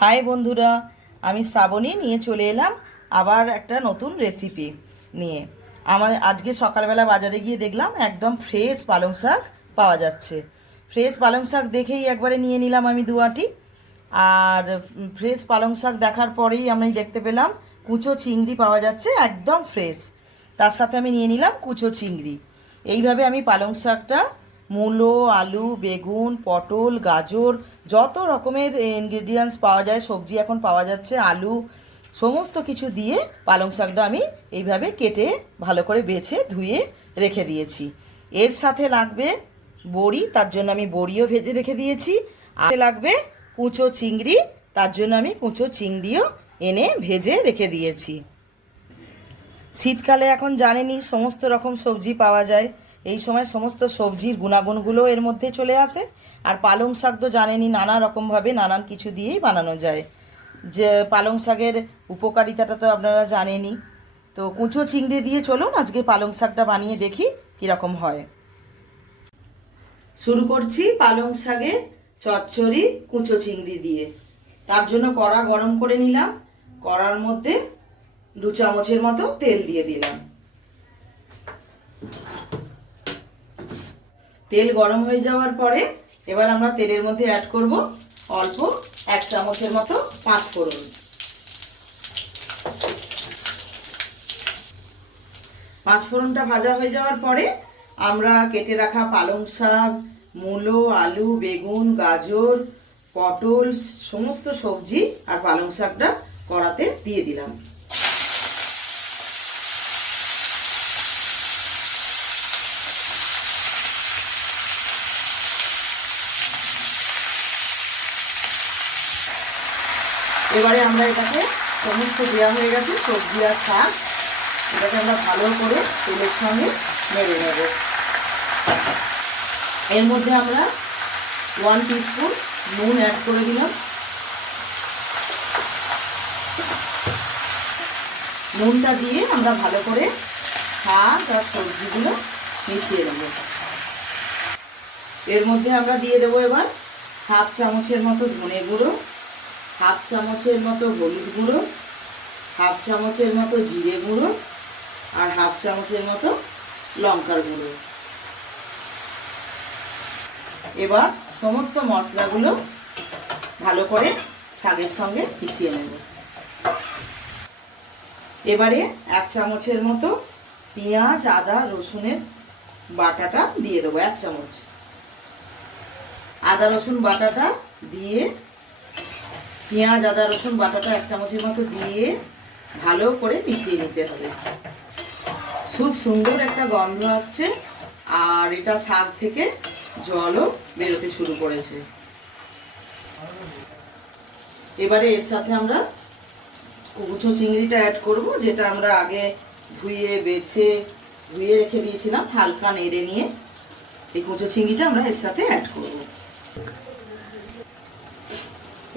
High বন্ধুরা, আমি শ্রাবণী নিয়ে চলে এলাম আবার একটা নতুন রেসিপি নিয়ে। আজকে সকালবেলা বাজারে গিয়ে দেখলাম একদম ফ্রেশ পালং শাক পাওয়া যাচ্ছে। ফ্রেশ পালং শাক দেখেই একবারে নিয়ে নিলাম আমি দুয়াটি। আর ফ্রেশ পালং শাক দেখার পরেই আমি দেখতে পেলাম কুচো চিংড়ি পাওয়া যাচ্ছে একদম ফ্রেশ। তার সাথে আমি নিয়ে নিলাম কুচো চিংড়ি। এইভাবে আমি পালং শাকটা মূলো, আলু, বেগুন, পটল, গাজর, যত রকমের ইনগ্রেডিয়েন্টস পাওয়া যায়, সবজি এখন পাওয়া যাচ্ছে, আলু, সমস্ত কিছু দিয়ে পালং শাকটা আমি এইভাবে কেটে ভালো করে বেছে ধুয়ে রেখে দিয়েছি। এর সাথে লাগবে বড়ি, তার জন্য আমি বড়িও ভেজে রেখে দিয়েছি। আর লাগবে কুচো চিংড়ি, তার জন্য আমি কুচো চিংড়িও এনে ভেজে রেখে দিয়েছি। শীতকালে এখন জানেনই সমস্ত রকম সবজি পাওয়া যায়। এই সময় সমস্ত সবজির গুণাগুণগুলো এর মধ্যে চলে আসে। আর পালং শাক তো জানেনই নানা রকমভাবে নানান কিছু দিয়েই বানানো যায়। যে পালং শাকের উপকারিতাটা তো আপনারা জানেনই। তো কুচো চিংড়ি দিয়ে চলুন আজকে পালং শাকটা বানিয়ে দেখি কীরকম হয়। শুরু করছি পালং শাকের চচ্চড়ি কুচো চিংড়ি দিয়ে। তার জন্য কড়া গরম করে নিলাম। কড়ার মধ্যে 2 চামচের মতো তেল দিয়ে দিলাম। তেল গরম হয়ে যাওয়ার পরে এবার আমরা তেলের মধ্যে অ্যাড করব অল্প 1 চামচের মতো পাঁচফোড়ন। পাঁচফোড়নটা ভাজা হয়ে যাওয়ার পরে আমরা কেটে রাখা পালং শাক, মূলো, আলু, বেগুন, গাজর, পটল, সমস্ত সবজি আর পালং শাকটা কড়াতে দিয়ে দিলাম। এবারে আমরা এটাকে সমস্ত দেওয়া হয়ে গেছে সবজি আর শাক, এটাকে আমরা ভালো করে তেলের সঙ্গে নেড়ে নেব। এর মধ্যে আমরা 1 টিস্পুন নুন অ্যাড করে দিলাম। নুনটা দিয়ে আমরা ভালো করে শাক আর সবজিগুলো মিশিয়ে নেব। এর মধ্যে আমরা দিয়ে দেবো এবার 1/2 চামচের মতো ধনে গুঁড়ো, 1/2 চামচের মতো হলুদ গুঁড়ো, 1/2 চামচের মতো জিরে গুঁড়ো আর 1/2 চামচের মতো লঙ্কার গুঁড়ো। এবার সমস্ত মশলাগুলো ভালো করে শাকের সঙ্গে মিশিয়ে নেব। এবারে 1 চামচের মতো পেঁয়াজ, আদা, রসুনের বাটাটা দিয়ে দেবো। 1 চামচ আদা রসুন বাটাটা দিয়ে, পেঁয়াজ, আদা, রসুন বাটাটা 1 চামচের মতো দিয়ে ভালো করে মিশিয়ে নিতে হবে। খুব সুন্দর একটা গন্ধ আসছে আর এটা শাক থেকে জলও বেরোতে শুরু করেছে। এবারে এর সাথে আমরা কুচো চিংড়িটা অ্যাড করব, যেটা আমরা আগে ধুয়ে বেছে ধুয়ে রেখে দিয়েছিলাম। হালকা নেড়ে নিয়ে এই কুচো চিংড়িটা আমরা এর সাথে অ্যাড করব।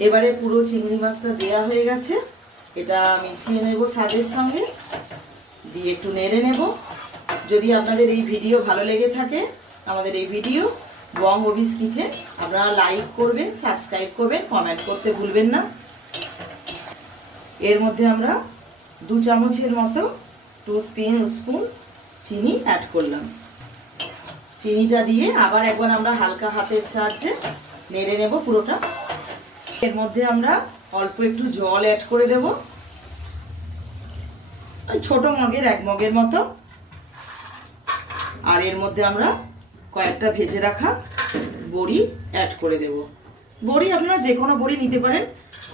এবারে পুরো চিংড়ি মাছটা দেয়া হয়ে গেছে, এটা মিশিয়ে নেব শাকের সঙ্গে দিয়ে একটু নেড়ে নেব। যদি আপনাদের এই ভিডিও ভালো লেগে থাকে, আমাদের এই ভিডিও বং অভিস কিচেন, আপনারা লাইক করবেন, সাবস্ক্রাইব করবেন, কমেন্ট করতে ভুলবেন না। এর মধ্যে আমরা 2 চামচের মতো 2 স্পুন চিনি অ্যাড করলাম। চিনিটা দিয়ে আবার একবার আমরা হালকা হাতের সাহায্যে নেড়ে নেব পুরোটা। এর মধ্যে আমরা অল্প একটু জল অ্যাড করে দেব, ছোট মগের 1 মগের মতো। আর এর মধ্যে আমরা কয়েকটা ভেজে রাখা বড়ি অ্যাড করে দেব। বড়ি আপনারা যে কোনো বড়ি নিতে পারেন,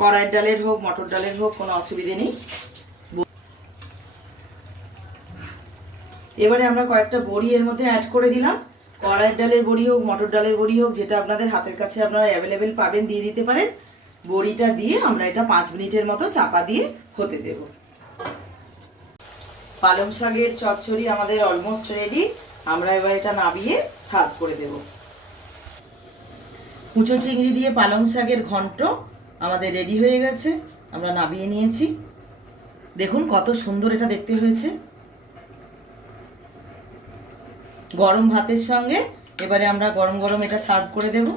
কড়াইয়ের ডালের হোক, মটর ডালের হোক, কোনো অসুবিধে নেই। এবারে আমরা কয়েকটা বড়ি এর মধ্যে অ্যাড করে দিলাম। কড়াইয়ের ডালের বড়ি হোক, মটর ডালের বড়ি হোক, যেটা আপনাদের হাতের কাছে আপনারা অ্যাভেলেবেল পাবেন দিয়ে দিতে পারেন। বড়িটা দিয়ে আমরা এটা 5 মিনিটের মতো চাপা দিয়ে হতে দেব। পালং শাকের চচ্চড়ি আমাদের অলমোস্ট রেডি। আমরা এবার এটা নামিয়ে সার্ভ করে দেব। কুচো চিংড়ি দিয়ে পালং শাকের ঘন্ট আমাদের রেডি হয়ে গেছে, আমরা নামিয়ে নিয়েছি। দেখুন কত সুন্দর এটা দেখতে হয়েছে। গরম ভাতের সঙ্গে এবারে আমরা গরম গরম এটা সার্ভ করে দেব।